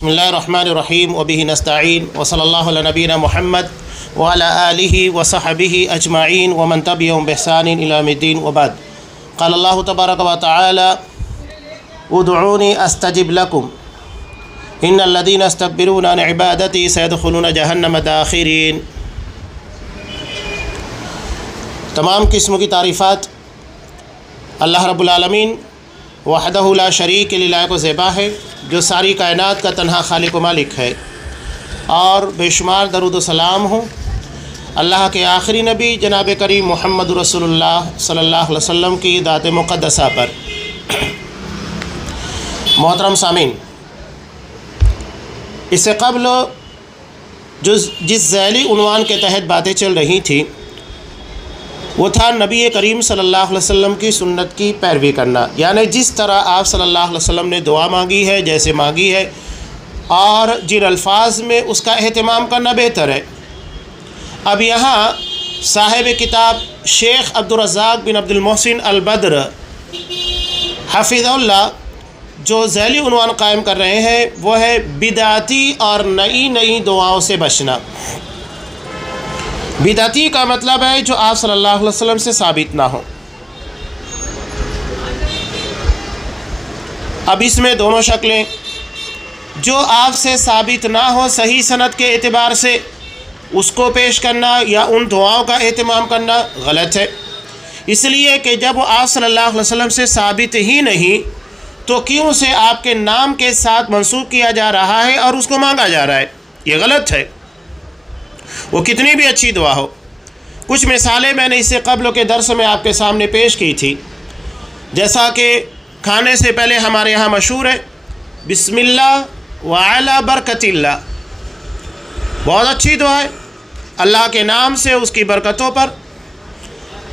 بسم اللہ الرحمن الرحیم وبہ نستعین وصلی اللہ علی نبینا محمد وعلی آلہ وصحبہ اجمعین ومن تبعہم بإحسان الی یوم الدین وبعد قال اللہ تبارک و تعالی ادعونی استجب لکم ان الذین استکبرون عن عبادتی سیدخلون جہنم داخرین۔ تمام قسم کی تعریفات اللہ رب العالمین وحدہ لا شریک کے لائق و زیبا ہے، جو ساری کائنات کا تنہا خالق و مالک ہے، اور بے شمار درود و سلام ہوں اللہ کے آخری نبی جناب کریم محمد رسول اللہ صلی اللہ علیہ وسلم کی ذات مقدسہ پر۔ محترم سامعین، اس سے قبل جس ذیلی عنوان کے تحت باتیں چل رہی تھیں وہ تھا نبی کریم صلی اللہ علیہ وسلم کی سنت کی پیروی کرنا، یعنی جس طرح آپ صلی اللہ علیہ وسلم نے دعا مانگی ہے، جیسے مانگی ہے، اور جن الفاظ میں اس کا اہتمام کرنا بہتر ہے۔ اب یہاں صاحب کتاب شیخ عبدالرزاق بن عبد المحسن البدر حفظہ اللہ جو ذیلی عنوان قائم کر رہے ہیں وہ ہے بدعتی اور نئی دعاؤں سے بچنا۔ بدعتی کا مطلب ہے جو آپ صلی اللہ علیہ وسلم سے ثابت نہ ہو۔ اب اس میں دونوں شکلیں، جو آپ سے ثابت نہ ہو صحیح سند کے اعتبار سے اس کو پیش کرنا یا ان دعاؤں کا اہتمام کرنا غلط ہے، اس لیے کہ جب وہ آپ صلی اللہ علیہ وسلم سے ثابت ہی نہیں تو کیوں اسے آپ کے نام کے ساتھ منسوب کیا جا رہا ہے اور اس کو مانگا جا رہا ہے؟ یہ غلط ہے، وہ کتنی بھی اچھی دعا ہو۔ کچھ مثالیں میں نے اس سے قبل کے درس میں آپ کے سامنے پیش کی تھی، جیسا کہ کھانے سے پہلے ہمارے یہاں مشہور ہے بسم اللہ وعلی برکت اللہ، بہت اچھی دعا ہے اللہ کے نام سے اس کی برکتوں پر،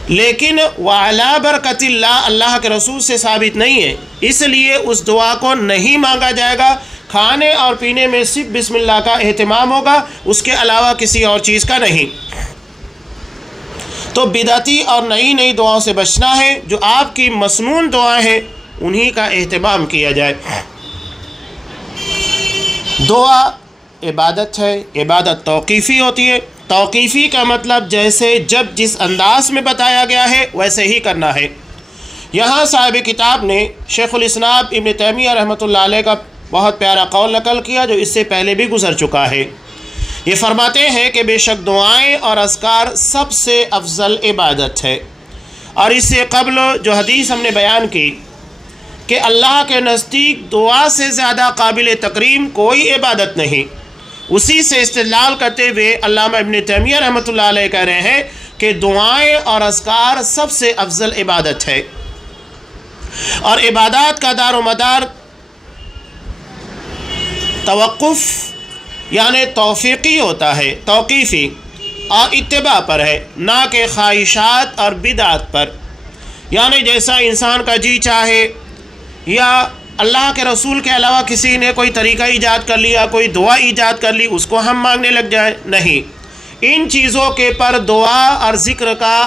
لیکن وعلی برکت اللہ اللہ کے رسول سے ثابت نہیں ہے، اس لیے اس دعا کو نہیں مانگا جائے گا۔ کھانے اور پینے میں صرف بسم اللہ کا اہتمام ہوگا، اس کے علاوہ کسی اور چیز کا نہیں۔ تو بدعتی اور نئی دعاؤں سے بچنا ہے، جو آپ کی مسنون دعائیں ہیں انہی کا اہتمام کیا جائے۔ دعا عبادت ہے، عبادت توقیفی ہوتی ہے۔ توقیفی کا مطلب جیسے جب جس انداز میں بتایا گیا ہے ویسے ہی کرنا ہے۔ یہاں صاحب کتاب نے شیخ الاسلام ابن تیمیہ رحمۃ اللہ علیہ کا بہت پیارا قول نقل کیا جو اس سے پہلے بھی گزر چکا ہے۔ یہ فرماتے ہیں کہ بے شک دعائیں اور اذکار سب سے افضل عبادت ہے، اور اس سے قبل جو حدیث ہم نے بیان کی کہ اللہ کے نزدیک دعا سے زیادہ قابل تکریم کوئی عبادت نہیں، اسی سے استدلال کرتے ہوئے علامہ ابن تیمیہ رحمۃ اللہ علیہ کہہ رہے ہیں کہ دعائیں اور اذکار سب سے افضل عبادت ہے، اور عبادات کا دار و مدار توقف یعنی توفیقی ہوتا ہے، توقیفی، اور اتباع پر ہے، نہ کہ خواہشات اور بدعات پر۔ یعنی جیسا انسان کا جی چاہے، یا اللہ کے رسول کے علاوہ کسی نے کوئی طریقہ ایجاد کر لیا، کوئی دعا ایجاد کر لی، اس کو ہم مانگنے لگ جائیں، نہیں۔ ان چیزوں کے پر دعا اور ذکر کا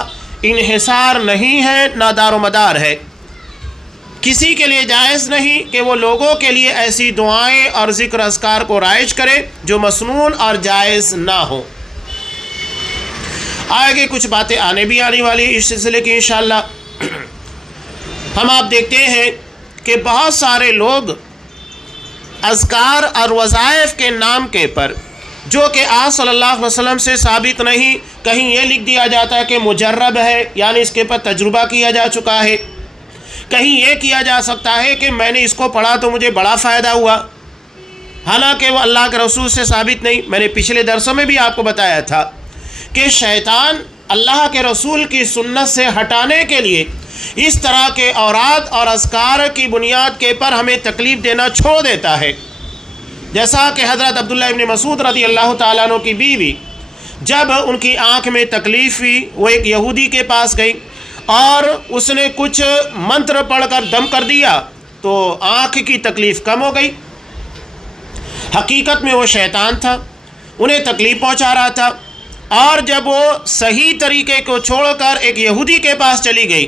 انحصار نہیں ہے، نہ دار و مدار ہے۔ کسی کے لیے جائز نہیں کہ وہ لوگوں کے لیے ایسی دعائیں اور ذکر اذکار کو رائج کرے جو مسنون اور جائز نہ ہو۔ آگے کچھ باتیں آنے والی اس سلسلے کی انشاءاللہ۔ ہم آپ دیکھتے ہیں کہ بہت سارے لوگ اذکار اور وظائف کے نام کے پر، جو کہ آپ صلی اللہ علیہ وسلم سے ثابت نہیں، کہیں یہ لکھ دیا جاتا ہے کہ مجرب ہے، یعنی اس کے پر تجربہ کیا جا چکا ہے، کہیں یہ کیا جا سکتا ہے کہ میں نے اس کو پڑھا تو مجھے بڑا فائدہ ہوا، حالانکہ وہ اللہ کے رسول سے ثابت نہیں۔ میں نے پچھلے درسوں میں بھی آپ کو بتایا تھا کہ شیطان اللہ کے رسول کی سنت سے ہٹانے کے لیے اس طرح کے اوراد اور اذکار کی بنیاد کے پر ہمیں تکلیف دینا چھوڑ دیتا ہے۔ جیسا کہ حضرت عبداللہ ابن مسعود رضی اللہ تعالیٰ عنہ کی بیوی، جب ان کی آنکھ میں تکلیف ہوئی، وہ ایک یہودی کے پاس گئی اور اس نے کچھ منتر پڑھ کر دم کر دیا تو آنکھ کی تکلیف کم ہو گئی۔ حقیقت میں وہ شیطان تھا، انہیں تکلیف پہنچا رہا تھا، اور جب وہ صحیح طریقے کو چھوڑ کر ایک یہودی کے پاس چلی گئی،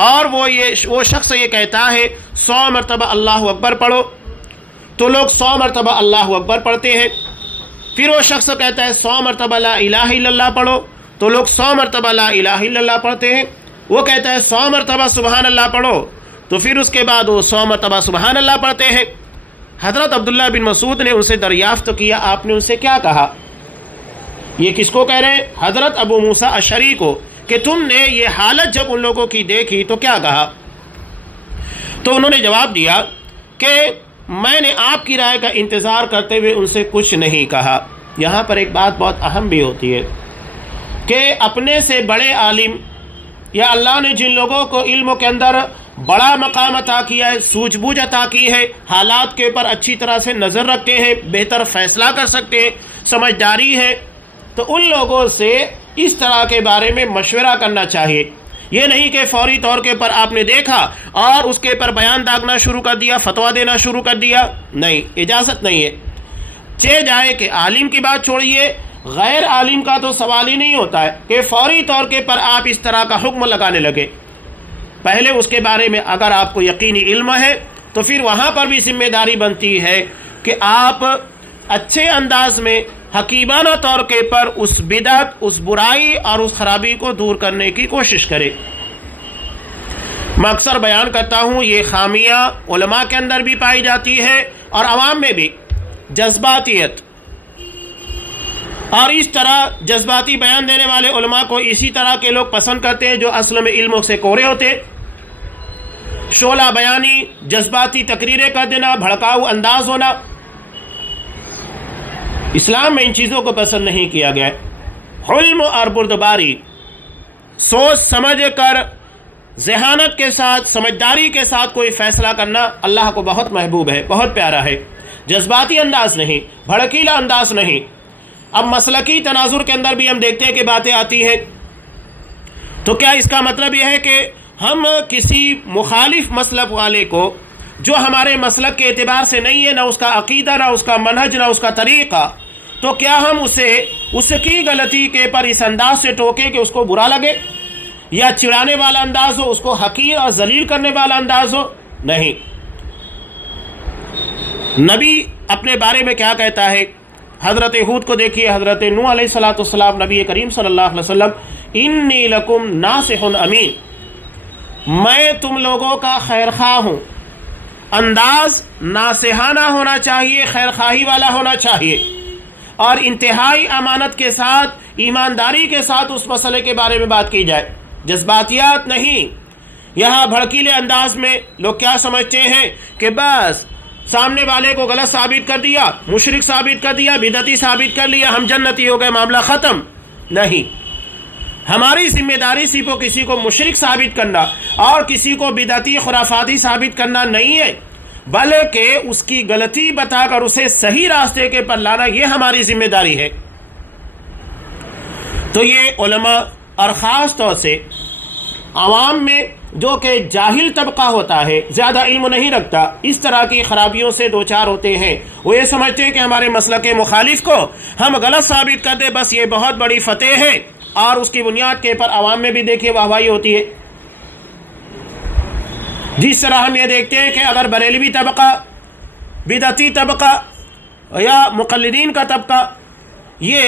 اور وہ شخص یہ کہتا ہے 100 مرتبہ اللہ اکبر پڑھو، تو لوگ 100 مرتبہ اللہ اکبر پڑھتے ہیں۔ پھر وہ شخص کہتا ہے 100 مرتبہ لا الہ الا اللہ پڑھو، تو لوگ 100 مرتبہ لا الہ الا اللہ پڑھتے ہیں۔ وہ کہتا ہے 100 مرتبہ سبحان اللہ پڑھو، تو پھر اس کے بعد وہ 100 مرتبہ سبحان اللہ پڑھتے ہیں۔ حضرت عبداللہ بن مسعود نے ان سے دریافت کیا، آپ نے ان سے کیا کہا؟ یہ کس کو کہہ رہے ہیں؟ حضرت ابو موسیٰ اشعری کو، کہ تم نے یہ حالت جب ان لوگوں کی دیکھی تو کیا کہا؟ تو انہوں نے جواب دیا کہ میں نے آپ کی رائے کا انتظار کرتے ہوئے ان سے کچھ نہیں کہا۔ یہاں پر ایک بات بہت اہم بھی ہوتی ہے کہ اپنے سے بڑے عالم یا اللہ نے جن لوگوں کو علم کے اندر بڑا مقام عطا کیا ہے، سوجھ بوجھ عطا کی ہے، حالات کے اوپر اچھی طرح سے نظر رکھتے ہیں، بہتر فیصلہ کر سکتے ہیں، سمجھداری ہے، تو ان لوگوں سے اس طرح کے بارے میں مشورہ کرنا چاہیے۔ یہ نہیں کہ فوری طور کے پر آپ نے دیکھا اور اس کے پر بیان داغنا شروع کر دیا، فتویٰ دینا شروع کر دیا، نہیں، اجازت نہیں ہے۔ چہ جائے کہ عالم کی بات چھوڑیے، غیر عالم کا تو سوال ہی نہیں ہوتا ہے کہ فوری طور کے پر آپ اس طرح کا حکم لگانے لگے۔ پہلے اس کے بارے میں اگر آپ کو یقینی علم ہے تو پھر وہاں پر بھی ذمہ داری بنتی ہے کہ آپ اچھے انداز میں حکیمانہ طور کے پر اس بدعت، اس برائی اور اس خرابی کو دور کرنے کی کوشش کریں۔ میں اکثر بیان کرتا ہوں یہ خامیاں علماء کے اندر بھی پائی جاتی ہے اور عوام میں بھی، جذباتیت، اور اس طرح جذباتی بیان دینے والے علماء کو اسی طرح کے لوگ پسند کرتے ہیں جو اصل میں علموں سے کورے ہوتے، شعلہ بیانی، جذباتی تقریریں کر دینا، بھڑکاؤ انداز ہونا۔ اسلام میں ان چیزوں کو پسند نہیں کیا گیا ہے۔ حلم اور بردباری، سوچ سمجھ کر، ذہانت کے ساتھ، سمجھداری کے ساتھ کوئی فیصلہ کرنا اللہ کو بہت محبوب ہے، بہت پیارا ہے۔ جذباتی انداز نہیں، بھڑکیلا انداز نہیں۔ اب مسلکی تناظر کے اندر بھی ہم دیکھتے ہیں کہ باتیں آتی ہیں، تو کیا اس کا مطلب یہ ہے کہ ہم کسی مخالف مسلک والے کو جو ہمارے مسلک کے اعتبار سے نہیں ہے، نہ اس کا عقیدہ، نہ اس کا منہج، نہ اس کا طریقہ، تو کیا ہم اسے اس کی غلطی کے پر اس انداز سے ٹوکیں کہ اس کو برا لگے، یا چڑھانے والا انداز ہو، اس کو حقیر اور ذلیل کرنے والا انداز ہو؟ نہیں۔ نبی اپنے بارے میں کیا کہتا ہے؟ حضرت ہود کو دیکھیے، حضرت نوح علیہ السلام، نبی کریم صلی اللہ علیہ وسلم، انی لکم ناصح امین، میں تم لوگوں کا خیر خواہ ہوں۔ انداز ناصحانہ ہونا چاہیے، خیر خواہی والا ہونا چاہیے، اور انتہائی امانت کے ساتھ، ایمانداری کے ساتھ اس مسئلے کے بارے میں بات کی جائے، جذباتیات نہیں۔ یہاں بھڑکیلے انداز میں لوگ کیا سمجھتے ہیں کہ بس سامنے والے کو غلط ثابت کر دیا، مشرک ثابت کر دیا، بدعتی ثابت کر لیا، ہم جنتی ہو گئے، معاملہ ختم۔ نہیں، ہماری ذمہ داری صرف کسی کو مشرک ثابت کرنا اور کسی کو بدعتی خرافاتی ثابت کرنا نہیں ہے، بلکہ اس کی غلطی بتا کر اسے صحیح راستے کے پر لانا، یہ ہماری ذمہ داری ہے۔ تو یہ علماء اور خاص طور سے عوام میں جو کہ جاہل طبقہ ہوتا ہے، زیادہ علم نہیں رکھتا، اس طرح کی خرابیوں سے دوچار ہوتے ہیں۔ وہ یہ سمجھتے ہیں کہ ہمارے مسلک مخالف کو ہم غلط ثابت کر دیں، بس یہ بہت بڑی فتح ہے، اور اس کی بنیاد کے پر عوام میں بھی دیکھیے واہواہی ہوتی ہے۔ جس طرح ہم یہ دیکھتے ہیں کہ اگر بریلوی طبقہ، بدعتی طبقہ یا مقلدین کا طبقہ یہ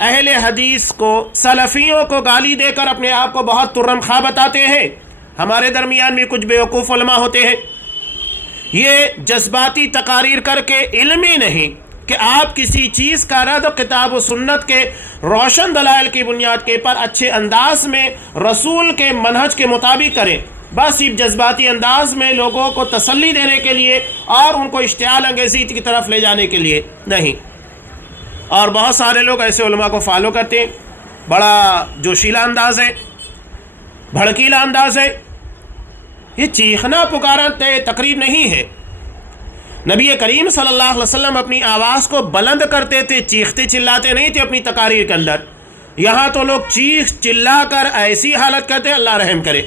اہل حدیث کو، سلفیوں کو گالی دے کر اپنے آپ کو بہت ترم خواہ بتاتے ہیں، ہمارے درمیان میں کچھ بیوقوف علماء ہوتے ہیں، یہ جذباتی تقاریر کر کے علمی نہیں کہ آپ کسی چیز کا رد کتاب و سنت کے روشن دلائل کی بنیاد کے پر اچھے انداز میں رسول کے منہج کے مطابق کریں، بس صرف جذباتی انداز میں لوگوں کو تسلی دینے کے لیے اور ان کو اشتعال انگیزی کی طرف لے جانے کے لیے نہیں۔ اور بہت سارے لوگ ایسے علماء کو فالو کرتے ہیں، بڑا جوشیلا انداز ہے، بھڑکیلا انداز ہے، یہ چیخنا پکارا تقریر نہیں ہے۔ نبی کریم صلی اللہ علیہ وسلم اپنی آواز کو بلند کرتے تھے، چیختے چلاتے نہیں تھے اپنی تقاریر کے اندر۔ یہاں تو لوگ چیخ چلا کر ایسی حالت کرتے، اللہ رحم کرے۔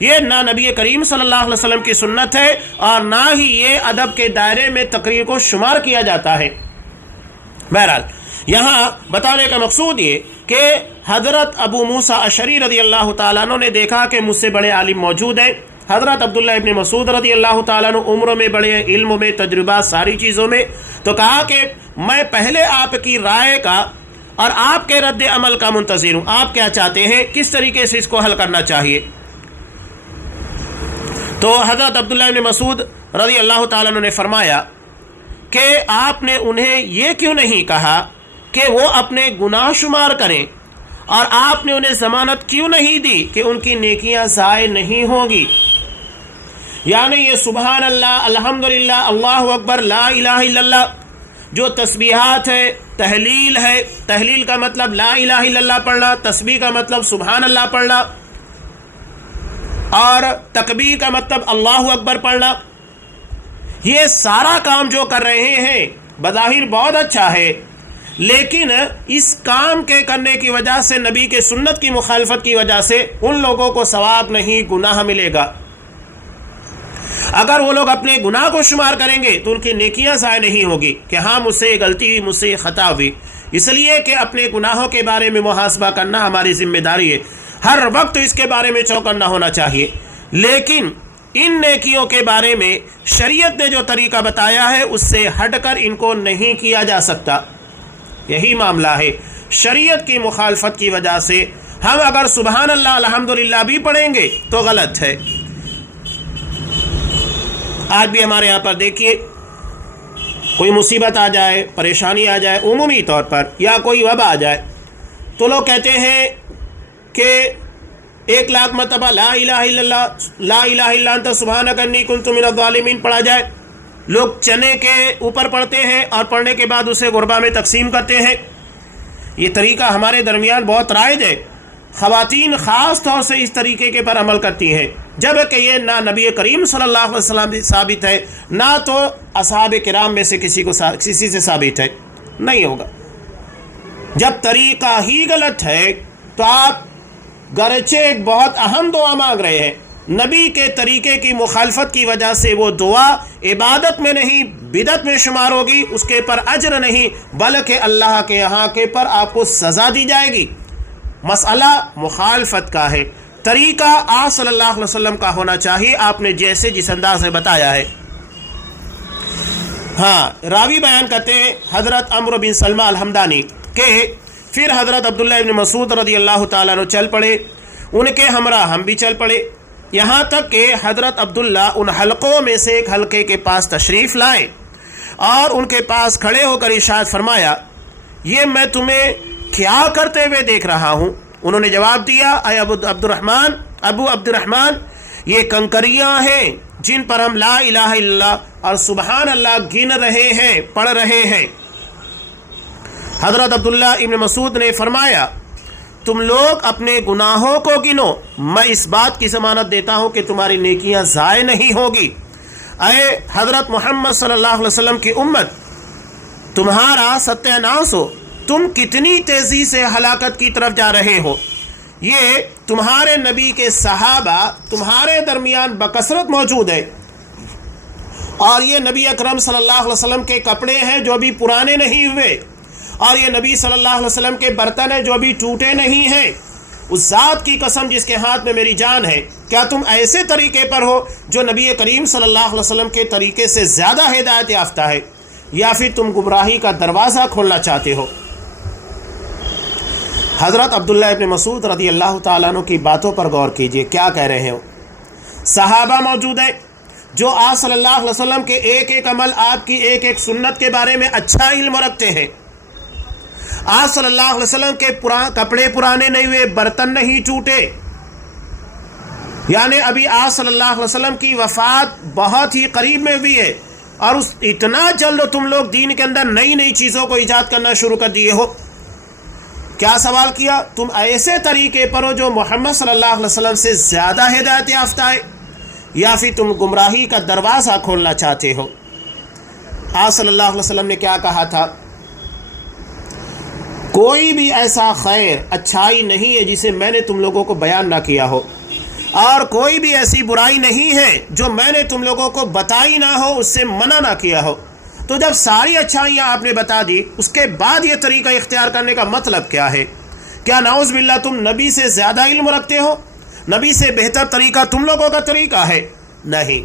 یہ نہ نبی کریم صلی اللہ علیہ وسلم کی سنت ہے اور نہ ہی یہ ادب کے دائرے میں تقریر کو شمار کیا جاتا ہے۔ بہرحال یہاں بتانے کا مقصود یہ کہ حضرت ابو موسیٰ اشعری رضی اللہ تعالیٰ عنہ نے دیکھا کہ مجھ سے بڑے عالم موجود ہیں، حضرت عبداللہ ابن مسعود رضی اللہ تعالیٰ عنہ عمر میں بڑے ہیں، علم میں، تجربات، ساری چیزوں میں، تو کہا کہ میں پہلے آپ کی رائے کا اور آپ کے رد عمل کا منتظر ہوں، آپ کیا چاہتے ہیں، کس طریقے سے اس کو حل کرنا چاہیے۔ تو حضرت عبداللہ ابن مسعود رضی اللہ تعالیٰ عنہ نے فرمایا کہ آپ نے انہیں یہ کیوں نہیں کہا کہ وہ اپنے گناہ شمار کریں، اور آپ نے انہیں ضمانت کیوں نہیں دی کہ ان کی نیکیاں ضائع نہیں ہوں گی؟ یعنی یہ سبحان اللہ، الحمدللہ، اللہ اکبر، لا الہ الا اللہ جو تسبیحات ہے، تحلیل ہے، تحلیل کا مطلب لا الہ الا اللہ پڑھنا، تسبیح کا مطلب سبحان اللہ پڑھنا، اور تکبیر کا مطلب اللہ اکبر پڑھنا، یہ سارا کام جو کر رہے ہیں بظاہر بہت اچھا ہے، لیکن اس کام کے کرنے کی وجہ سے، نبی کے سنت کی مخالفت کی وجہ سے ان لوگوں کو ثواب نہیں، گناہ ملے گا۔ اگر وہ لوگ اپنے گناہ کو شمار کریں گے تو ان کی نیکیاں ضائع نہیں ہوگی کہ ہاں مجھ سے یہ غلطی ہوئی، مجھ سے یہ خطا ہوئی۔ اس لیے کہ اپنے گناہوں کے بارے میں محاسبہ کرنا ہماری ذمہ داری ہے، ہر وقت اس کے بارے میں چوکنا ہونا چاہیے، لیکن ان نیکیوں کے بارے میں شریعت نے جو طریقہ بتایا ہے اس سے ہٹ کر ان کو نہیں کیا جا سکتا۔ یہی معاملہ ہے، شریعت کی مخالفت کی وجہ سے ہم اگر سبحان اللہ الحمدللہ بھی پڑھیں گے تو غلط ہے۔ آج بھی ہمارے یہاں پر دیکھیے، کوئی مصیبت آ جائے، پریشانی آ جائے عمومی طور پر، یا کوئی وبا آ جائے، تو لوگ کہتے ہیں کہ 1,00,000 مرتبہ لا الہ الا اللہ، لا الہ الا انت سبحانک انی کنت من الظالمین پڑھا جائے۔ لوگ چنے کے اوپر پڑھتے ہیں اور پڑھنے کے بعد اسے غربا میں تقسیم کرتے ہیں۔ یہ طریقہ ہمارے درمیان بہت رائج ہے، خواتین خاص طور سے اس طریقے کے پر عمل کرتی ہیں، جبکہ یہ نہ نبی کریم صلی اللہ علیہ وسلم ثابت ہے، نہ تو اصحاب کرام میں سے کسی سے ثابت ہے، نہیں ہوگا۔ جب طریقہ ہی غلط ہے تو آپ گرچہ ایک بہت اہم دعا مانگ رہے ہیں، نبی کے طریقے کی مخالفت کی وجہ سے وہ دعا عبادت میں نہیں بدعت میں شمار ہوگی، اس کے پر اجر نہیں بلکہ اللہ کے یہاں کے پر آپ کو سزا دی جائے گی۔ مسئلہ مخالفت کا ہے، طریقہ آپ صلی اللہ علیہ وسلم کا ہونا چاہیے، آپ نے جیسے جس انداز میں بتایا ہے۔ ہاں، راوی بیان کرتے ہیں حضرت عمرو بن سلمہ الحمدانی کہ پھر حضرت عبداللہ ابن مسعود رضی اللہ تعالیٰ عنہ چل پڑے، ان کے ہمراہ ہم بھی چل پڑے، یہاں تک کہ حضرت عبداللہ ان حلقوں میں سے ایک حلقے کے پاس تشریف لائے اور ان کے پاس کھڑے ہو کر ارشاد فرمایا، یہ میں تمہیں کیا کرتے ہوئے دیکھ رہا ہوں؟ انہوں نے جواب دیا، اے ابو عبد الرحمن، یہ کنکریاں ہیں جن پر ہم لا الہ الا اللہ اور سبحان اللہ گن رہے ہیں، پڑھ رہے ہیں۔ حضرت عبداللہ ابن مسعود نے فرمایا، تم لوگ اپنے گناہوں کو گنو، میں اس بات کی ضمانت دیتا ہوں کہ تمہاری نیکیاں ضائع نہیں ہوگی۔ اے حضرت محمد صلی اللہ علیہ وسلم کی امت، تمہارا ستیہ ناس ہو، تم کتنی تیزی سے ہلاکت کی طرف جا رہے ہو۔ یہ تمہارے نبی کے صحابہ تمہارے درمیان بکثرت موجود ہے، اور یہ نبی اکرم صلی اللہ علیہ وسلم کے کپڑے ہیں جو ابھی پرانے نہیں ہوئے، اور یہ نبی صلی اللہ علیہ وسلم کے برتن ہیں جو ابھی ٹوٹے نہیں ہیں۔ اس ذات کی قسم جس کے ہاتھ میں میری جان ہے، کیا تم ایسے طریقے پر ہو جو نبی کریم صلی اللہ علیہ وسلم کے طریقے سے زیادہ ہدایت یافتہ ہے، یا پھر تم گمراہی کا دروازہ کھولنا چاہتے ہو؟ حضرت عبداللہ ابن مسعود رضی اللہ تعالیٰ عنہ کی باتوں پر غور کیجئے، کیا کہہ رہے ہیں؟ صحابہ موجود ہیں جو آپ صلی اللہ علیہ وسلم کے ایک ایک عمل، آپ کی ایک ایک سنت کے بارے میں اچھا علم رکھتے ہیں۔ آپ صلی اللہ علیہ وسلم کے کپڑے پرانے نہیں ہوئے، برتن نہیں ٹوٹے، یعنی ابھی آپ صلی اللہ علیہ وسلم کی وفات بہت ہی قریب میں ہوئی ہے، اور اتنا جلد تم لوگ دین کے اندر نئی نئی چیزوں کو ایجاد کرنا شروع کر دیے ہو۔ کیا سوال کیا؟ تم ایسے طریقے پر ہو جو محمد صلی اللہ علیہ وسلم سے زیادہ ہدایت یافتہ ہے، یا پھر تم گمراہی کا دروازہ کھولنا چاہتے ہو؟ آپ صلی اللہ علیہ وسلم نے کیا کہا تھا؟ کوئی بھی ایسا خیر، اچھائی نہیں ہے جسے میں نے تم لوگوں کو بیان نہ کیا ہو، اور کوئی بھی ایسی برائی نہیں ہے جو میں نے تم لوگوں کو بتائی نہ ہو، اس سے منع نہ کیا ہو۔ تو تو جب ساری اچھائیاں آپ نے بتا دی، اس کے بعد یہ طریقہ اختیار کرنے کا مطلب کیا ہے؟ کیا نعوذ باللہ تم نبی سے زیادہ علم رکھتے ہو؟ نبی سے بہتر طریقہ تم لوگوں کا طریقہ ہے؟ نہیں،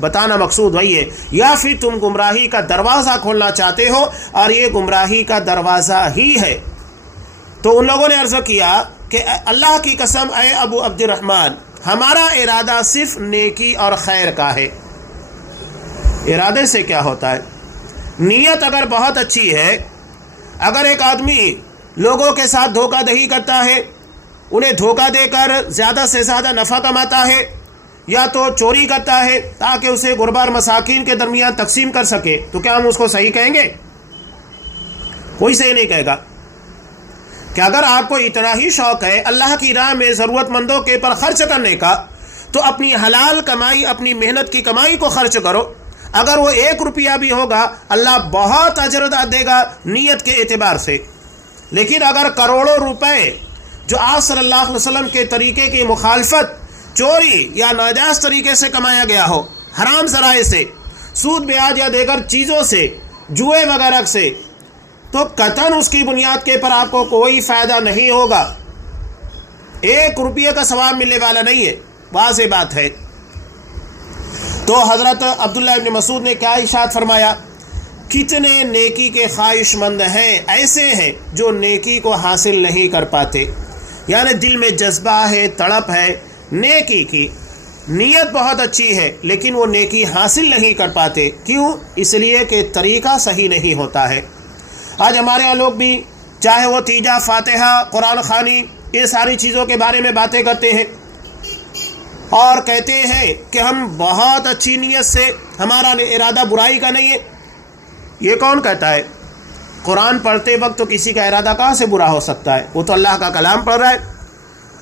بتانا مقصود وہی ہے، یا پھر تم گمراہی کا دروازہ کھولنا چاہتے ہو اور یہ گمراہی کا دروازہ ہی ہے۔ تو ان لوگوں نے عرض کیا کہ اللہ کی قسم اے ابو عبد الرحمن، ہمارا ارادہ صرف نیکی اور خیر کا ہے۔ ارادے سے کیا ہوتا ہے؟ نیت اگر بہت اچھی ہے، اگر ایک آدمی لوگوں کے ساتھ دھوکہ دہی کرتا ہے، انہیں دھوکہ دے کر زیادہ سے زیادہ نفع کماتا ہے، یا تو چوری کرتا ہے تاکہ اسے غربا اور مساکین کے درمیان تقسیم کر سکے، تو کیا ہم اس کو صحیح کہیں گے؟ کوئی صحیح نہیں کہے گا۔ کہ اگر آپ کو اتنا ہی شوق ہے اللہ کی راہ میں ضرورت مندوں کے پر خرچ کرنے کا، تو اپنی حلال کمائی، اپنی محنت کی کمائی کو خرچ کرو۔ اگر وہ 1 روپیہ بھی ہوگا، اللہ بہت اجر دے گا نیت کے اعتبار سے۔ لیکن اگر کروڑوں روپے جو آپ صلی اللہ علیہ وسلم کے طریقے کی مخالفت، چوری یا ناجائز طریقے سے کمایا گیا ہو، حرام ذرائع سے، سود بیاج یا دیگر چیزوں سے، جوئے وغیرہ سے، تو قطعاً اس کی بنیاد کے پر آپ کو کوئی فائدہ نہیں ہوگا، 1 روپیہ کا ثواب ملنے والا نہیں ہے، واضح بات ہے۔ تو حضرت عبداللہ ابن مسعود نے کیا ارشاد فرمایا؟ کتنے نیکی کے خواہش مند ہیں، ایسے ہیں جو نیکی کو حاصل نہیں کر پاتے، یعنی دل میں جذبہ ہے، تڑپ ہے نیکی کی، نیت بہت اچھی ہے لیکن وہ نیکی حاصل نہیں کر پاتے۔ کیوں؟ اس لیے کہ طریقہ صحیح نہیں ہوتا ہے۔ آج ہمارے یہاں لوگ بھی، چاہے وہ تیجا، فاتحہ، قرآن خوانی، یہ ساری چیزوں کے بارے میں باتیں کرتے ہیں اور کہتے ہیں کہ ہم بہت اچھی نیت سے، ہمارا ارادہ برائی کا نہیں ہے۔ یہ کون کہتا ہے؟ قرآن پڑھتے وقت تو کسی کا ارادہ کہاں سے برا ہو سکتا ہے؟ وہ تو اللہ کا کلام پڑھ رہا ہے۔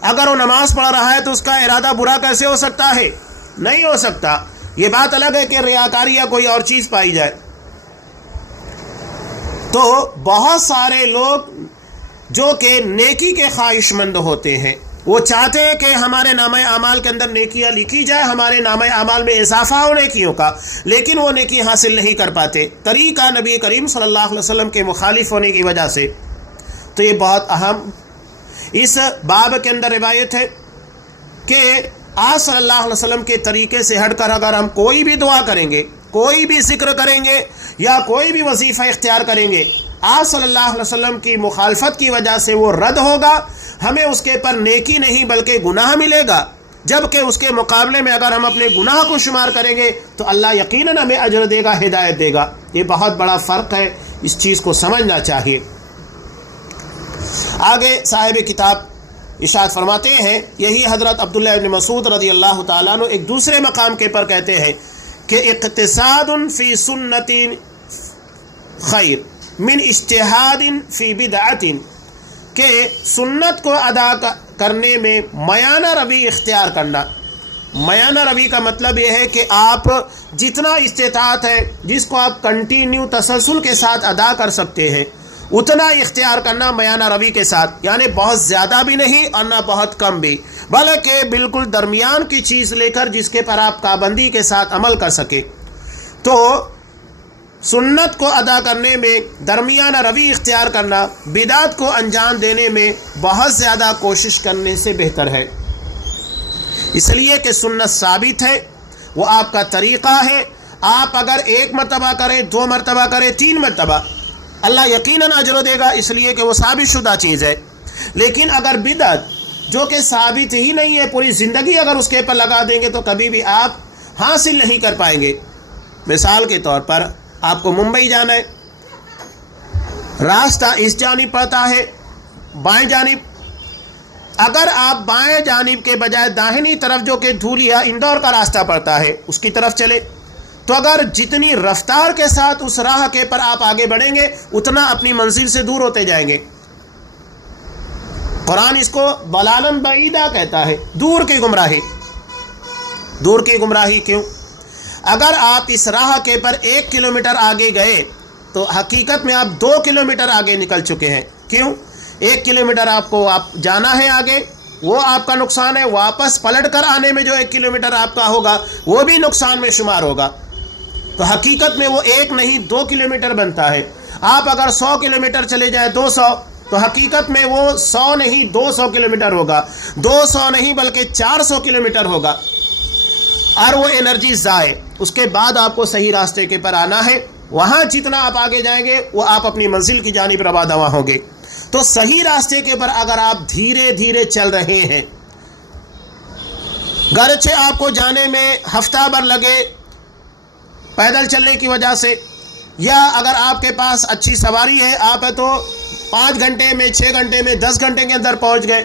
اگر وہ نماز پڑھ رہا ہے تو اس کا ارادہ برا کیسے ہو سکتا ہے؟ نہیں ہو سکتا۔ یہ بات الگ ہے کہ ریاکاری یا کوئی اور چیز پائی جائے۔ تو بہت سارے لوگ جو کہ نیکی کے خواہش مند ہوتے ہیں، وہ چاہتے ہیں کہ ہمارے نامہ اعمال کے اندر نیکیاں لکھی جائے، ہمارے نامہ اعمال میں اضافہ ہو نیکیوں کا، لیکن وہ نیکی حاصل نہیں کر پاتے، طریقہ نبی کریم صلی اللہ علیہ وسلم کے مخالف ہونے کی وجہ سے۔ تو یہ بہت اہم اس باب کے اندر روایت ہے کہ آپ صلی اللہ علیہ وسلم کے طریقے سے ہٹ کر اگر ہم کوئی بھی دعا کریں گے، کوئی بھی ذکر کریں گے یا کوئی بھی وظیفہ اختیار کریں گے، آپ صلی اللہ علیہ وسلم کی مخالفت کی وجہ سے وہ رد ہوگا، ہمیں اس کے پر نیکی نہیں بلکہ گناہ ملے گا، جبکہ اس کے مقابلے میں اگر ہم اپنے گناہ کو شمار کریں گے تو اللہ یقیناً ہمیں اجر دے گا، ہدایت دے گا۔ یہ بہت بڑا فرق ہے، اس چیز کو سمجھنا چاہیے۔ آگے صاحب کتاب ارشاد فرماتے ہیں، یہی حضرت عبداللہ ابن مسعود رضی اللہ تعالیٰ عنہ ایک دوسرے مقام کے پر کہتے ہیں کہ اقتصاد فی سنت خیر من اجتہاد فی بدعت، کہ سنت کو ادا کرنے میں میانہ روی اختیار کرنا۔ میانہ روی کا مطلب یہ ہے کہ آپ جتنا استطاعت ہے، جس کو آپ کنٹینیو تسلسل کے ساتھ ادا کر سکتے ہیں، اتنا اختیار کرنا میانہ روی کے ساتھ، یعنی بہت زیادہ بھی نہیں اور نہ بہت کم بھی، بلکہ بالکل درمیان کی چیز لے کر جس کے پر آپ پابندی کے ساتھ عمل کر سکے۔ تو سنت کو ادا کرنے میں درمیانہ روی اختیار کرنا بدعت کو انجام دینے میں بہت زیادہ کوشش کرنے سے بہتر ہے، اس لیے کہ سنت ثابت ہے، وہ آپ کا طریقہ ہے۔ آپ اگر 1 مرتبہ کریں، 2 مرتبہ کریں، 3 مرتبہ، اللہ یقیناً اجر دے گا، اس لیے کہ وہ ثابت شدہ چیز ہے۔ لیکن اگر بدعت جو کہ ثابت ہی نہیں ہے، پوری زندگی اگر اس کے پر لگا دیں گے تو کبھی بھی آپ حاصل نہیں کر پائیں گے۔ مثال کے طور پر آپ کو ممبئی جانا ہے، راستہ اس جانب پڑتا ہے بائیں جانب، اگر آپ بائیں جانب کے بجائے داہنی طرف جو کہ دھولیا اندور کا راستہ پڑتا ہے اس کی طرف چلے، تو اگر جتنی رفتار کے ساتھ اس راہ کے پر آپ آگے بڑھیں گے اتنا اپنی منزل سے دور ہوتے جائیں گے۔ قرآن اس کو ضلالًا بعیدا کہتا ہے، دور کی گمراہی۔ دور کی گمراہی کیوں؟ اگر آپ اس راہ کے پر 1 کلومیٹر آگے گئے تو حقیقت میں آپ 2 کلومیٹر آگے نکل چکے ہیں۔ کیوں؟ 1 کلومیٹر آپ کو جانا ہے آگے، وہ آپ کا نقصان ہے، واپس پلٹ کر آنے میں جو 1 کلومیٹر آپ کا ہوگا وہ بھی نقصان میں شمار ہوگا۔ تو حقیقت میں وہ 1 نہیں 2 کلومیٹر بنتا ہے. آپ اگر 100 کلومیٹر چلے جائیں 200 تو حقیقت میں وہ 100 نہیں 200 کلومیٹر ہوگا, 200 نہیں بلکہ 400 کلومیٹر ہوگا, اور وہ انرجی ضائع. اس کے بعد آپ کو صحیح راستے کے پر آنا ہے. وہاں جتنا آپ آگے جائیں گے وہ آپ اپنی منزل کی جانب رواں دواں ہوں گے. تو صحیح راستے کے پر اگر آپ دھیرے دھیرے چل رہے ہیں, گرچہ آپ کو جانے میں ہفتہ بھر لگے پیدل چلنے کی وجہ سے, یا اگر آپ کے پاس اچھی سواری ہے آپ تو 5 گھنٹے میں 6 گھنٹے میں 10 گھنٹے کے اندر پہنچ گئے,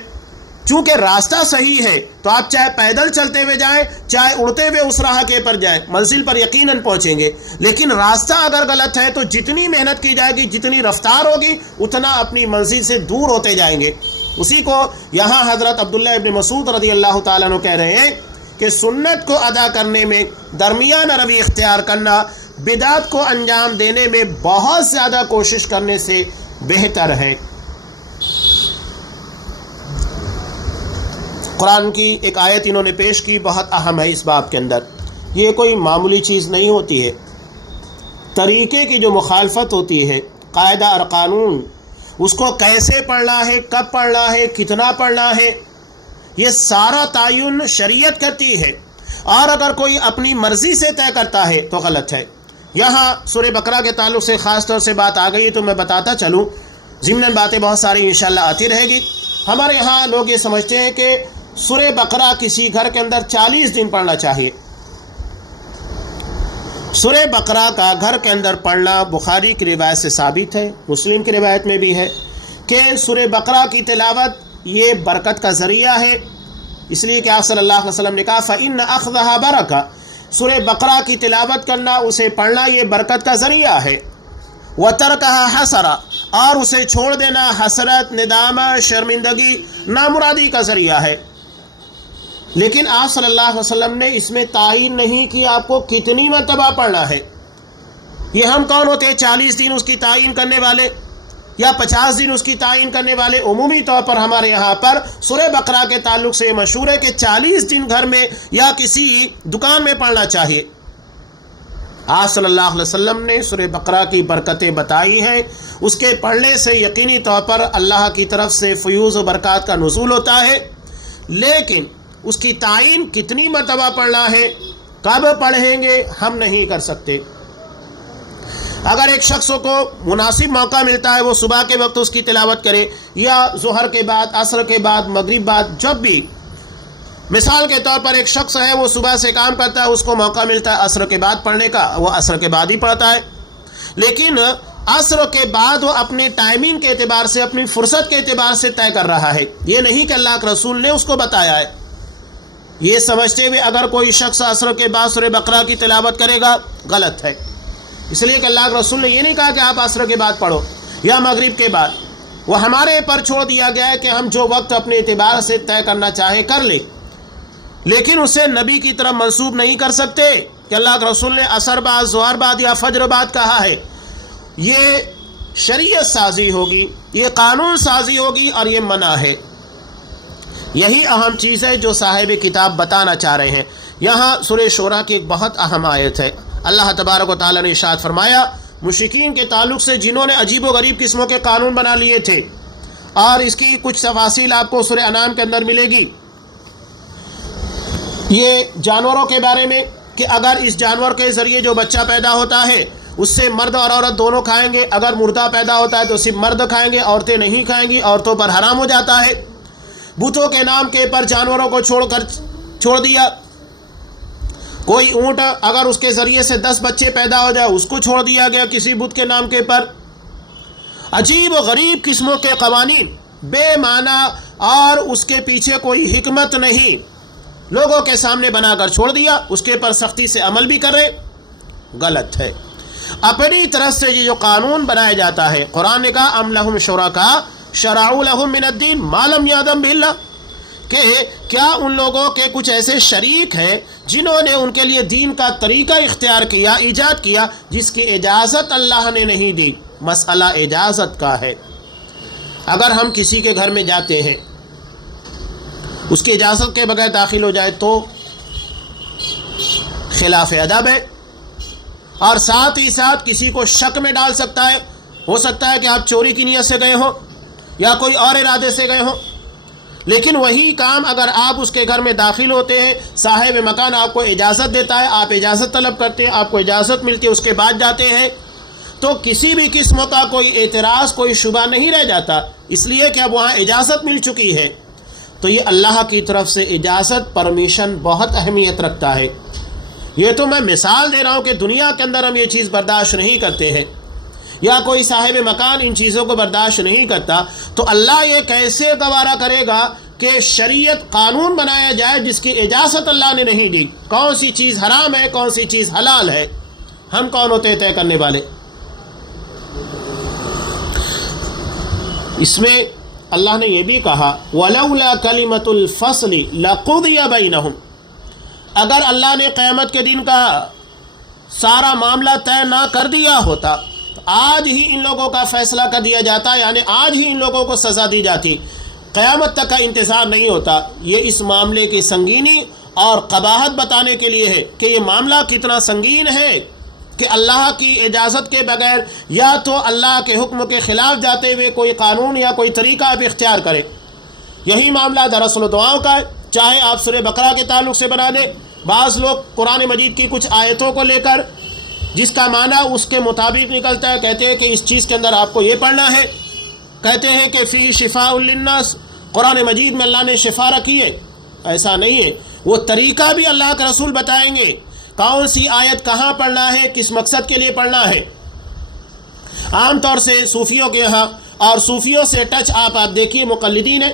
چونکہ راستہ صحیح ہے تو آپ چاہے پیدل چلتے ہوئے جائیں چاہے اڑتے ہوئے اس راہ کے پر جائیں, منزل پر یقیناً پہنچیں گے. لیکن راستہ اگر غلط ہے تو جتنی محنت کی جائے گی, جتنی رفتار ہوگی, اتنا اپنی منزل سے دور ہوتے جائیں گے. اسی کو یہاں حضرت عبداللہ ابن مسعود رضی اللہ تعالیٰ عنہ کہہ رہے ہیں کہ سنت کو ادا کرنے میں درمیانہ روی اختیار کرنا بدعت کو انجام دینے میں بہت زیادہ کوشش کرنے سے بہتر ہے. قرآن کی ایک آیت انہوں نے پیش کی, بہت اہم ہے اس باب کے اندر. یہ کوئی معمولی چیز نہیں ہوتی ہے. طریقے کی جو مخالفت ہوتی ہے, قاعدہ اور قانون, اس کو کیسے پڑھنا ہے, کب پڑھنا ہے, کتنا پڑھنا ہے, یہ سارا تعین شریعت کرتی ہے. اور اگر کوئی اپنی مرضی سے طے کرتا ہے تو غلط ہے. یہاں سورہ بقرہ کے تعلق سے خاص طور سے بات آ گئی تو میں بتاتا چلوں, ضمناً باتیں بہت ساری انشاءاللہ آتی رہے گی. ہمارے یہاں لوگ یہ سمجھتے ہیں کہ سورہ بقرہ کسی گھر کے اندر 40 دن پڑھنا چاہیے. سورہ بقرہ کا گھر کے اندر پڑھنا بخاری کی روایت سے ثابت ہے, مسلم کی روایت میں بھی ہے کہ سورہ بقرہ کی تلاوت یہ برکت کا ذریعہ ہے. اس لیے کہ آپ صلی اللہ علیہ وسلم نے کہا فَإِنَّ أَخْذَهَا بَرَكَةٌ, سورہ بقرہ کی تلاوت کرنا, اسے پڑھنا یہ برکت کا ذریعہ ہے. وَتَرْكَهَا حَسَرَةٌ, اور اسے چھوڑ دینا حسرت, ندامت, شرمندگی, نامرادی کا ذریعہ ہے. لیکن آپ صلی اللہ علیہ وسلم نے اس میں تعین نہیں کہ آپ کو کتنی مرتبہ پڑھنا ہے. یہ ہم کون ہوتے ہیں 40 دن اس کی تعین کرنے والے یا 50 دن اس کی تعین کرنے والے؟ عمومی طور پر ہمارے یہاں پر سورہ بقرہ کے تعلق سے یہ مشہور ہے کہ 40 دن گھر میں یا کسی دکان میں پڑھنا چاہیے. آپ صلی اللہ علیہ وسلم نے سورہ بقرہ کی برکتیں بتائی ہیں. اس کے پڑھنے سے یقینی طور پر اللہ کی طرف سے فیوز و برکات کا نزول ہوتا ہے. لیکن اس کی تعین کتنی مرتبہ پڑھنا ہے, کب پڑھیں گے, ہم نہیں کر سکتے. اگر ایک شخص کو مناسب موقع ملتا ہے وہ صبح کے وقت اس کی تلاوت کرے, یا ظہر کے بعد, عصر کے بعد, مغرب بعد, جب بھی. مثال کے طور پر ایک شخص ہے وہ صبح سے کام کرتا ہے, اس کو موقع ملتا ہے عصر کے بعد پڑھنے کا, وہ عصر کے بعد ہی پڑھتا ہے. لیکن عصر کے بعد وہ اپنے ٹائمنگ کے اعتبار سے, اپنی فرصت کے اعتبار سے طے کر رہا ہے. یہ نہیں کہ اللہ کے رسول نے اس کو بتایا ہے. یہ سمجھتے ہوئے اگر کوئی شخص عصر کے بعد سورہ بقرہ کی تلاوت کرے گا, غلط ہے. اس لیے کہ اللہ کے رسول نے یہ نہیں کہا کہ آپ عصر کے بعد پڑھو یا مغرب کے بعد. وہ ہمارے پر چھوڑ دیا گیا ہے کہ ہم جو وقت اپنے اعتبار سے طے کرنا چاہیں کر لیں, لیکن اسے نبی کی طرف منسوب نہیں کر سکتے کہ اللہ کے رسول نے عصر بعد, ظہر بعد یا فجر بعد کہا ہے. یہ شریعت سازی ہوگی, یہ قانون سازی ہوگی, اور یہ منع ہے. یہی اہم چیز ہے جو صاحب کتاب بتانا چاہ رہے ہیں. یہاں سورہ شورى کی ایک بہت اہم آیت ہے. اللہ تبارک و تعالیٰ نے ارشاد فرمایا مشرکین کے تعلق سے جنہوں نے عجیب و غریب قسموں کے قانون بنا لیے تھے, اور اس کی کچھ تفاصیل آپ کو سورہ انعام کے اندر ملے گی. یہ جانوروں کے بارے میں کہ اگر اس جانور کے ذریعے جو بچہ پیدا ہوتا ہے اس سے مرد اور عورت دونوں کھائیں گے, اگر مردہ پیدا ہوتا ہے تو صرف مرد کھائیں گے, عورتیں نہیں کھائیں گی, عورتوں پر حرام ہو جاتا ہے. بتوں کے نام کے پر جانوروں کو چھوڑ دیا. کوئی اونٹ اگر اس کے ذریعے سے 10 بچے پیدا ہو جائے اس کو چھوڑ دیا گیا کسی بت کے نام کے پر. عجیب و غریب قسموں کے قوانین بے معنی اور اس کے پیچھے کوئی حکمت نہیں, لوگوں کے سامنے بنا کر چھوڑ دیا, اس کے پر سختی سے عمل بھی کرے, غلط ہے. اپنی طرف سے یہ جو قانون بنایا جاتا ہے, قرآن نے کہا ام لہم شرکاء شرعوا لہم من الدین ما لم یأذن بہ اللہ, کہ کیا ان لوگوں کے کچھ ایسے شریک ہیں جنہوں نے ان کے لیے دین کا طریقہ اختیار کیا, ایجاد کیا, جس کی اجازت اللہ نے نہیں دی. مسئلہ اجازت کا ہے. اگر ہم کسی کے گھر میں جاتے ہیں, اس کی اجازت کے بغیر داخل ہو جائے تو خلاف ادب ہے. اور ساتھ ہی ساتھ کسی کو شک میں ڈال سکتا ہے. ہو سکتا ہے کہ آپ چوری کی نیت سے گئے ہوں یا کوئی اور ارادے سے گئے ہوں، لیکن وہی کام اگر آپ اس کے گھر میں داخل ہوتے ہیں، صاحب مکان آپ کو اجازت دیتا ہے، آپ اجازت طلب کرتے ہیں، آپ کو اجازت ملتی ہے، اس کے بعد جاتے ہیں، تو کسی بھی قسم کا کوئی اعتراض، کوئی شبہ نہیں رہ جاتا، اس لیے کہ اب وہاں اجازت مل چکی ہے. تو یہ اللہ کی طرف سے اجازت، پرمیشن بہت اہمیت رکھتا ہے. یہ تو میں مثال دے رہا ہوں کہ دنیا کے اندر ہم یہ چیز برداشت نہیں کرتے ہیں، یا کوئی صاحب مکان ان چیزوں کو برداشت نہیں کرتا، تو اللہ یہ کیسے گوارا کرے گا کہ شریعت قانون بنایا جائے جس کی اجازت اللہ نے نہیں دی؟ کون سی چیز حرام ہے، کون سی چیز حلال ہے، ہم کون ہوتے طے کرنے والے؟ اس میں اللہ نے یہ بھی کہا وَلَوْلَا كَلِمَةُ الْفَصْلِ لَقُضِيَ بَيْنَهُمْ، اگر اللہ نے قیامت کے دن کا سارا معاملہ طے نہ کر دیا ہوتا تو آج ہی ان لوگوں کا فیصلہ کر دیا جاتا، یعنی آج ہی ان لوگوں کو سزا دی جاتی، قیامت تک کا انتظار نہیں ہوتا. یہ اس معاملے کی سنگینی اور قباحت بتانے کے لیے ہے کہ یہ معاملہ کتنا سنگین ہے کہ اللہ کی اجازت کے بغیر یا تو اللہ کے حکم کے خلاف جاتے ہوئے کوئی قانون یا کوئی طریقہ آپ اختیار کرے. یہی معاملہ دراصل دعاؤں کا ہے، چاہے آپ سورہ بقرہ کے تعلق سے بنا دیں. بعض لوگ قرآن مجید کی کچھ آیتوں کو لے کر جس کا معنی اس کے مطابق نکلتا ہے، کہتے ہیں کہ اس چیز کے اندر آپ کو یہ پڑھنا ہے، کہتے ہیں کہ فی شفاء للناس، قرآن مجید میں اللہ نے شفا رکھی ہے. ایسا نہیں ہے، وہ طریقہ بھی اللہ کے رسول بتائیں گے، کون سی آیت کہاں پڑھنا ہے، کس مقصد کے لیے پڑھنا ہے. عام طور سے صوفیوں کے یہاں، اور صوفیوں سے ٹچ آپ دیکھیے مقلدین ہیں،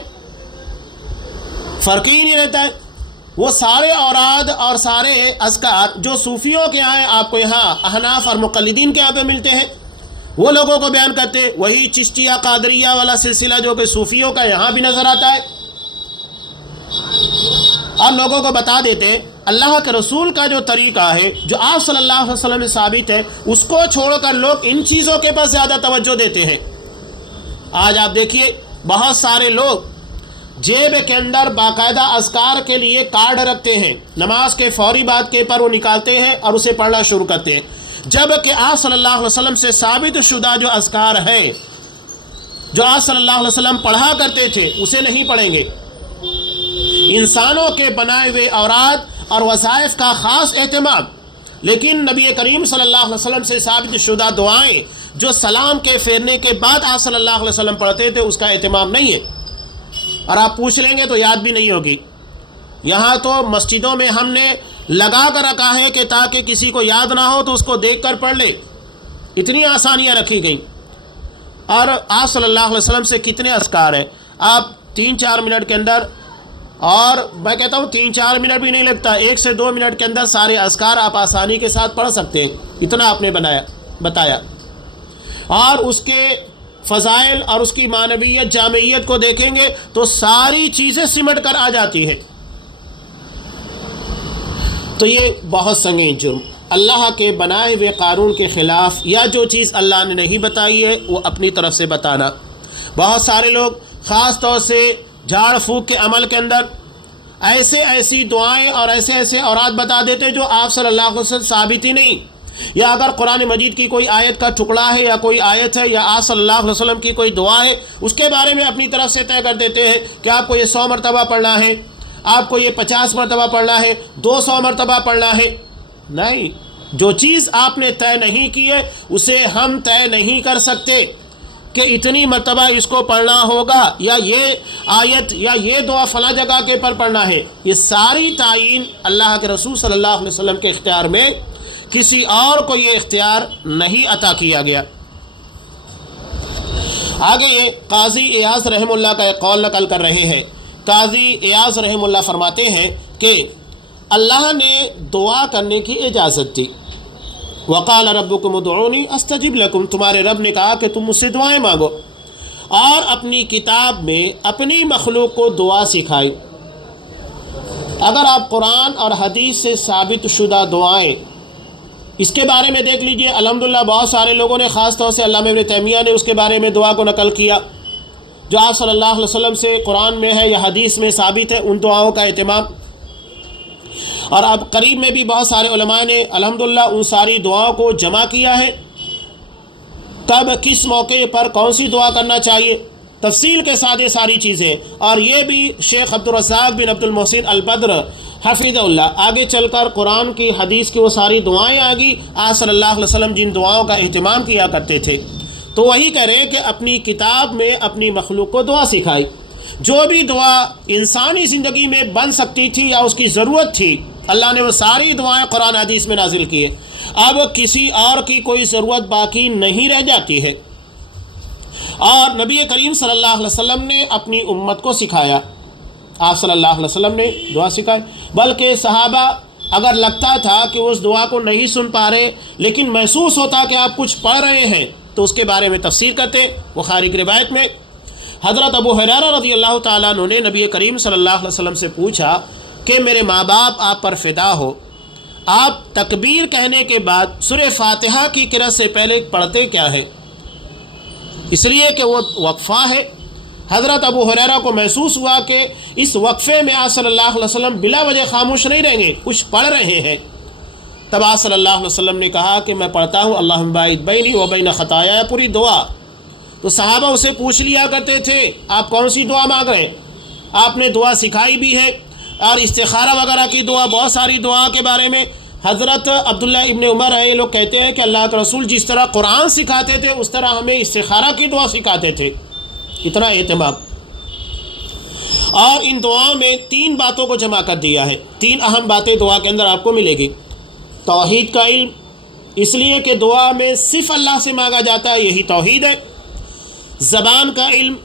فرق ہی نہیں رہتا ہے. وہ سارے اوراد اور سارے اذکار جو صوفیوں کے یہاں ہیں، آپ کو یہاں احناف اور مقلدین کے یہاں پہ ملتے ہیں، وہ لوگوں کو بیان کرتے. وہی چشتیہ قادریہ والا سلسلہ جو کہ صوفیوں کا یہاں بھی نظر آتا ہے، اور لوگوں کو بتا دیتے اللہ کے رسول کا جو طریقہ ہے، جو آپ صلی اللہ علیہ وسلم میں ثابت ہے، اس کو چھوڑ کر لوگ ان چیزوں کے پاس زیادہ توجہ دیتے ہیں. آج آپ دیکھیے بہت سارے لوگ جیب کے اندر باقاعدہ اذکار کے لیے کارڈ رکھتے ہیں، نماز کے فوری بعد کے پر وہ نکالتے ہیں اور اسے پڑھنا شروع کرتے ہیں، جبکہ آپ صلی اللہ علیہ وسلم سے ثابت شدہ جو اذکار ہے، جو آپ صلی اللہ علیہ وسلم پڑھا کرتے تھے، اسے نہیں پڑھیں گے. انسانوں کے بنائے ہوئے اوراد اور وظائف کا خاص اہتمام، لیکن نبی کریم صلی اللہ علیہ وسلم سے ثابت شدہ دعائیں جو سلام کے پھیرنے کے بعد آپ صلی اللہ علیہ وسلم پڑھتے تھے، اس کا اہتمام نہیں ہے. اور آپ پوچھ لیں گے تو یاد بھی نہیں ہوگی. یہاں تو مسجدوں میں ہم نے لگا کر رکھا ہے کہ تاکہ کسی کو یاد نہ ہو تو اس کو دیکھ کر پڑھ لے. اتنی آسانیاں رکھی گئیں. اور آپ صلی اللہ علیہ وسلم سے کتنے اذکار ہیں، آپ 3-4 منٹ کے اندر، اور میں کہتا ہوں 3-4 منٹ بھی نہیں لگتا، 1 سے 2 منٹ کے اندر سارے اذکار آپ آسانی کے ساتھ پڑھ سکتے ہیں. اتنا آپ نے بتایا. اور اس کے فضائل اور اس کی معنویت، جامعیت کو دیکھیں گے تو ساری چیزیں سمٹ کر آ جاتی ہیں. تو یہ بہت سنگین جرم، اللہ کے بنائے ہوئے قانون کے خلاف، یا جو چیز اللہ نے نہیں بتائی ہے وہ اپنی طرف سے بتانا. بہت سارے لوگ خاص طور سے جھاڑ پھونک کے عمل کے اندر ایسی دعائیں اور ایسے اوراد بتا دیتے جو آپ صلی اللہ علیہ وسلم ثابت ہی نہیں. یا اگر قرآن مجید کی کوئی آیت کا ٹکڑا ہے یا کوئی آیت ہے یا آپ صلی اللہ علیہ وسلم کی کوئی دعا ہے، اس کے بارے میں اپنی طرف سے طے کر دیتے ہیں کہ آپ کو یہ 100 مرتبہ پڑھنا ہے، آپ کو یہ 50 مرتبہ پڑھنا ہے، 200 مرتبہ پڑھنا ہے. نہیں، جو چیز آپ نے طے نہیں کی ہے اسے ہم طے نہیں کر سکتے کہ اتنی مرتبہ اس کو پڑھنا ہوگا، یا یہ آیت یا یہ دعا فلاں جگہ کے پر پڑھنا ہے. یہ ساری تعین اللہ کے رسول صلی اللہ علیہ وسلم کے اختیار میں، کسی اور کو یہ اختیار نہیں عطا کیا گیا. آگے یہ قاضی ایاز رحم اللہ کا ایک قول نقل کر رہے ہیں. قاضی ایاز رحم اللہ فرماتے ہیں کہ اللہ نے دعا کرنے کی اجازت دی. وقال ربکم ادعونی استجب لکم، تمہارے رب نے کہا کہ تم مجھ سے دعائیں مانگو، اور اپنی کتاب میں اپنی مخلوق کو دعا سکھائی. اگر آپ قرآن اور حدیث سے ثابت شدہ دعائیں اس کے بارے میں دیکھ لیجئے، الحمدللہ بہت سارے لوگوں نے، خاص طور سے علامہ ابن تیمیہ نے اس کے بارے میں دعا کو نقل کیا جو آپ صلی اللہ علیہ وسلم سے قرآن میں ہے یا حدیث میں ثابت ہے، ان دعاؤں کا اہتمام. اور اب قریب میں بھی بہت سارے علماء نے الحمدللہ ان ساری دعاؤں کو جمع کیا ہے، کب کس موقع پر کون سی دعا کرنا چاہیے، تفصیل کے ساتھ یہ ساری چیزیں. اور یہ بھی شیخ عبدالرزاق بن عبد المحسن البدر حفظہ اللہ آگے چل کر قرآن کی حدیث کی وہ ساری دعائیں آ گئی. آپ صلی اللہ علیہ وسلم جن دعاؤں کا اہتمام کیا کرتے تھے، تو وہی کہہ رہے ہیں کہ اپنی کتاب میں اپنی مخلوق کو دعا سکھائی. جو بھی دعا انسانی زندگی میں بن سکتی تھی یا اس کی ضرورت تھی، اللہ نے وہ ساری دعائیں قرآن حدیث میں نازل کی ہے. اب کسی اور کی کوئی ضرورت باقی نہیں رہ جاتی ہے. اور نبی کریم صلی اللہ علیہ وسلم نے اپنی امت کو سکھایا، آپ صلی اللہ علیہ وسلم نے دعا سکھائی. بلکہ صحابہ اگر لگتا تھا کہ وہ اس دعا کو نہیں سن پا رہے، لیکن محسوس ہوتا کہ آپ کچھ پڑھ رہے ہیں، تو اس کے بارے میں تفسیر کرتے. بخاری کی روایت میں حضرت ابو ہریرہ رضی اللہ تعالیٰ عنہ نے نبی کریم صلی اللہ علیہ وسلم سے پوچھا کہ میرے ماں باپ آپ پر فدا ہو، آپ تکبیر کہنے کے بعد سورہ فاتحہ کی قرأت سے پہلے پڑھتے کیا ہے؟ اس لیے کہ وہ وقفہ ہے. حضرت ابو ہریرہ کو محسوس ہوا کہ اس وقفے میں آپ صلی اللہ علیہ وسلم بلا وجہ خاموش نہیں رہیں گے، کچھ پڑھ رہے ہیں. تب آپ صلی اللہ علیہ وسلم نے کہا کہ میں پڑھتا ہوں اللہم باعد بینی و بین خطایا، پوری دعا. تو صحابہ اسے پوچھ لیا کرتے تھے آپ کون سی دعا مانگ رہے ہیں؟ آپ نے دعا سکھائی بھی ہے. اور استخارہ وغیرہ کی دعا، بہت ساری دعا کے بارے میں حضرت عبداللہ ابن عمر یہ لوگ کہتے ہیں کہ اللہ کے رسول جس طرح قرآن سکھاتے تھے اس طرح ہمیں استخارہ کی دعا سکھاتے تھے. اتنا اہتمام. اور ان دعاؤں میں 3 باتوں کو جمع کر دیا ہے. 3 اہم باتیں دعا کے اندر آپ کو ملے گی. توحید کا علم، اس لیے کہ دعا میں صرف اللہ سے مانگا جاتا ہے، یہی توحید ہے. زبان کا علم،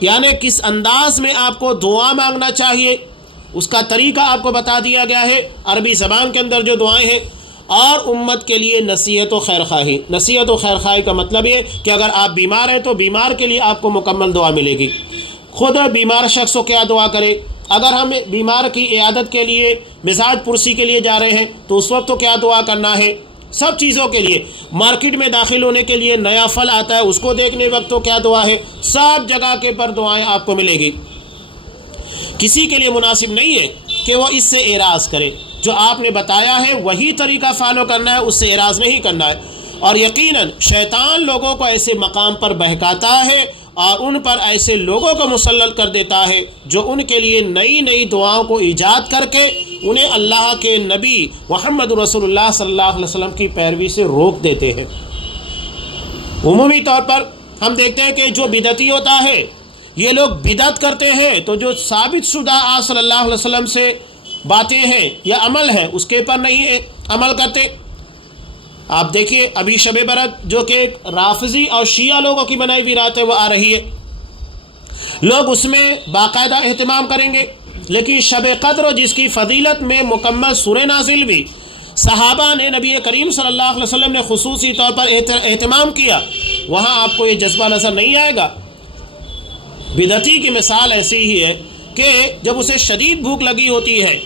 یعنی کس انداز میں آپ کو دعا مانگنا چاہیے، اس کا طریقہ آپ کو بتا دیا گیا ہے عربی زبان کے اندر جو دعائیں ہیں. اور امت کے لیے نصیحت و خیر خواہی. نصیحت و خیر خواہی کا مطلب یہ کہ اگر آپ بیمار ہیں تو بیمار کے لیے آپ کو مکمل دعا ملے گی. خود بیمار شخص کو کیا دعا کرے، اگر ہم بیمار کی عیادت کے لیے مزاج پرسی کے لیے جا رہے ہیں تو اس وقت تو کیا دعا کرنا ہے. سب چیزوں کے لیے، مارکیٹ میں داخل ہونے کے لیے نیا پھل آتا ہے اس کو دیکھنے وقت تو کیا دعا ہے. سب جگہ کے پر دعائیں آپ کو ملے گی. کسی کے لیے مناسب نہیں ہے کہ وہ اس سے اعراض کرے. جو آپ نے بتایا ہے وہی طریقہ فالو کرنا ہے، اس سے اعراض نہیں کرنا ہے. اور یقیناً شیطان لوگوں کو ایسے مقام پر بہکاتا ہے اور ان پر ایسے لوگوں کو مسلط کر دیتا ہے جو ان کے لیے نئی نئی دعاؤں کو ایجاد کر کے انہیں اللہ کے نبی محمد رسول اللہ صلی اللہ علیہ وسلم کی پیروی سے روک دیتے ہیں. عمومی طور پر ہم دیکھتے ہیں کہ جو بدعتی ہوتا ہے یہ لوگ بدعت کرتے ہیں، تو جو ثابت شدہ آپ صلی اللہ علیہ وسلم سے باتیں ہیں یا عمل ہے اس کے پر نہیں عمل کرتے. آپ دیکھیے ابھی شب برات جو کہ ایک رافضی اور شیعہ لوگوں کی بنائی ہوئی رات ہے وہ آ رہی ہے، لوگ اس میں باقاعدہ اہتمام کریں گے. لیکن شب قدر جس کی فضیلت میں مکمل سورہ نازل ہوئی، صحابہ نے نبی کریم صلی اللہ علیہ وسلم نے خصوصی طور پر اہتمام کیا، وہاں آپ کو یہ جذبہ نظر نہیں آئے گا. بدعتی کی مثال ایسی ہی ہے کہ جب اسے شدید بھوک لگی ہوتی ہے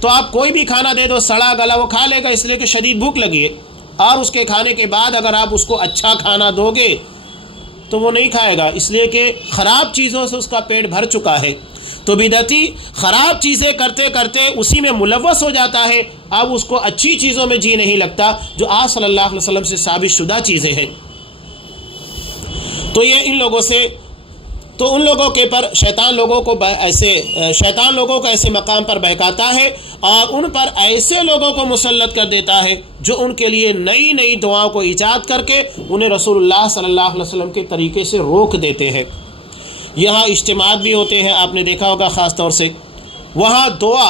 تو آپ کوئی بھی کھانا دے دو سڑا گلا وہ کھا لے گا، اس لیے کہ شدید بھوک لگی ہے. اور اس کے کھانے کے بعد اگر آپ اس کو اچھا کھانا دو گے تو وہ نہیں کھائے گا، اس لیے کہ خراب چیزوں سے اس کا پیٹ بھر چکا ہے. تو بدعتی خراب چیزیں کرتے کرتے اسی میں ملوث ہو جاتا ہے، اب اس کو اچھی چیزوں میں جی نہیں لگتا جو آپ صلی اللہ علیہ وسلم سے ثابت شدہ چیزیں ہیں. تو یہ ان لوگوں کے پر شیطان لوگوں کو ایسے مقام پر بہکاتا ہے اور ان پر ایسے لوگوں کو مسلط کر دیتا ہے جو ان کے لیے نئی نئی دعاؤں کو ایجاد کر کے انہیں رسول اللہ صلی اللہ علیہ وسلم کے طریقے سے روک دیتے ہیں. یہاں اجتماعات بھی ہوتے ہیں، آپ نے دیکھا ہوگا خاص طور سے، وہاں دعا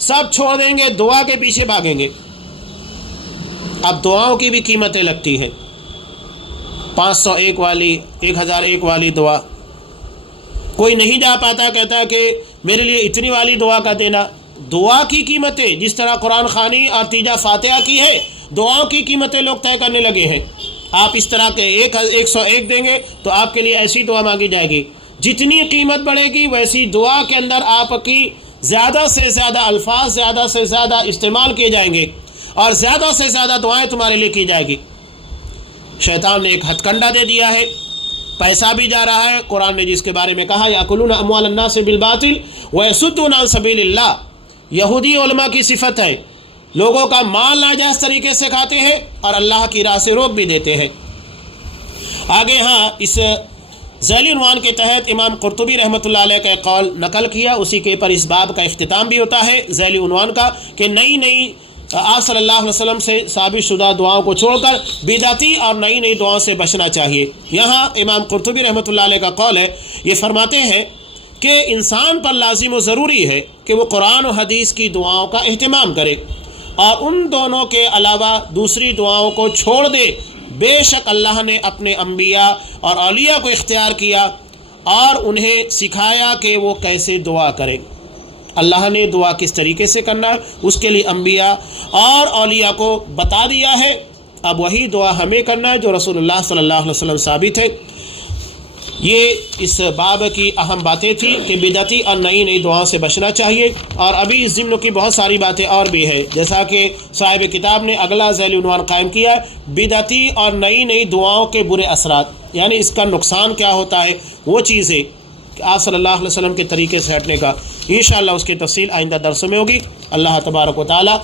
سب چھوڑ دیں گے، دعا کے پیچھے بھاگیں گے. اب دعاؤں کی بھی قیمتیں لگتی ہیں، 501 والی، 1001 والی دعا. کوئی نہیں جا پاتا، کہتا ہے کہ میرے لیے اتنی والی دعا کا دینا. دعا کی قیمتیں جس طرح قرآن خوانی اور تیجا فاتحہ کی ہے، دعاؤں کی قیمتیں لوگ طے کرنے لگے ہیں. آپ اس طرح کے 101 دیں گے تو آپ کے لیے ایسی دعا مانگی جائے گی. جتنی قیمت بڑھے گی ویسی دعا کے اندر آپ کی زیادہ سے زیادہ الفاظ زیادہ سے زیادہ استعمال کیے جائیں گے اور زیادہ سے زیادہ دعائیں تمہارے لیے کی جائے گی. شیطان نے ایک ہتھ کنڈا دے دیا ہے، پیسہ بھی جا رہا ہے. قرآن نے جس کے بارے میں کہا یاکلون اموال الناس بالباطل ویصدون عن سبیل اللہ، یہودی علماء کی صفت ہے، لوگوں کا مال ناجائز طریقے سے کھاتے ہیں اور اللہ کی راہ سے روک بھی دیتے ہیں۔ آگے اس ذیلی عنوان کے تحت امام قرطبی رحمۃ اللہ علیہ کا ایک قول نقل کیا، اسی کے پر اس باب کا اختتام بھی ہوتا ہے ذیلی عنوان کا، کہ نئی آپ صلی اللہ علیہ وسلم سے ثابت شدہ دعاؤں کو چھوڑ کر بدعتی اور نئی دعاؤں سے بچنا چاہیے۔ یہاں امام قرطبی رحمۃ اللہ علیہ کا قول ہے، یہ فرماتے ہیں کہ انسان پر لازم و ضروری ہے کہ وہ قرآن و حدیث کی دعاؤں کا اہتمام کرے اور ان دونوں کے علاوہ دوسری دعاؤں کو چھوڑ دے۔ بے شک اللہ نے اپنے انبیاء اور اولیاء کو اختیار کیا اور انہیں سکھایا کہ وہ کیسے دعا کریں۔ اللہ نے دعا کس طریقے سے کرنا اس کے لیے انبیاء اور اولیاء کو بتا دیا ہے، اب وہی دعا ہمیں کرنا ہے جو رسول اللہ صلی اللہ علیہ وسلم ثابت ہے۔ یہ اس باب کی اہم باتیں تھیں کہ بدعتی اور نئی دعاؤں سے بچنا چاہیے، اور ابھی اس ضمن کی بہت ساری باتیں اور بھی ہیں، جیسا کہ صاحب کتاب نے اگلا ذیلی عنوان قائم کیا، بدعتی اور نئی دعاؤں کے برے اثرات، یعنی اس کا نقصان کیا ہوتا ہے، وہ چیزیں کہ آپ صلی اللہ علیہ وسلم کے طریقے سے ہٹنے کا انشاءاللہ اس کی تفصیل آئندہ درسوں میں ہوگی۔ اللہ تبارک و تعالی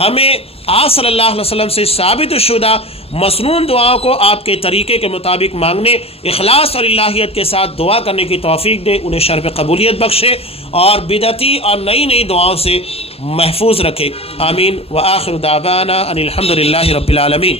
ہمیں آپ صلی اللہ علیہ وسلم سے ثابت شدہ مسنون دعاؤں کو آپ کے طریقے کے مطابق مانگنے، اخلاص اور الہیت کے ساتھ دعا کرنے کی توفیق دے، انہیں شرف قبولیت بخشے اور بدعتی اور نئی دعاؤں سے محفوظ رکھے۔ آمین۔ وآخر دعوانا ان الحمد للہ رب العالمین۔